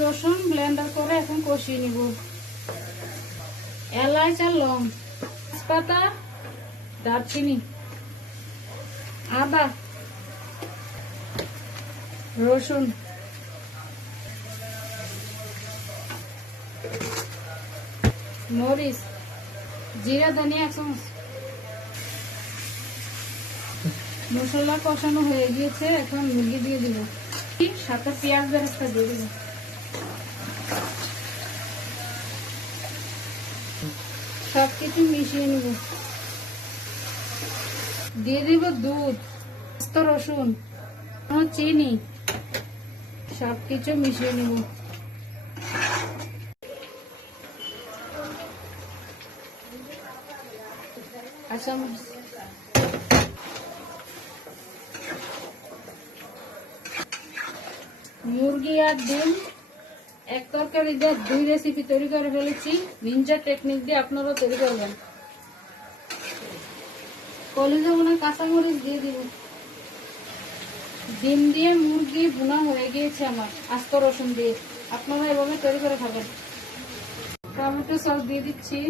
রসুন ব্লেন্ডার করে এখন কষিয়ে নিব। এলাচ আর লং, তেজপাতা, দারচিনি, আদা, রসুন, মরিচ, জিরা, ধনিয়া 1 চামচ। মশলা কষানো হয়ে গিয়েছে, এখন মুরগি দিয়ে দিব, সাথে পেঁয়াজ বেরেস্তা দিয়ে দিব। সবকিছু মিশিয়ে নিব। দিয়ে দিব দুধ, আস্ত রসুন, চিনি, সবকিছু মিশিয়ে নিব। আচ্ছা, মুরগি আর ডিম এক তরকারি দিয়ে 2 রেসিপি তৈরি করে ফেলেছি। নিনজা টেকনিক দিয়ে আপনারাও তৈরি করবেন। কলিজা বোনা কাঁচামরিচ দিয়ে দিব। ডিম দিয়ে মুরগি বোনা হয়ে গিয়েছে আমার, আস্ত রসুন দিয়ে। আপনারা এভাবে তৈরি করে খাবেন। টমেটো সস দিয়ে দিচ্ছি।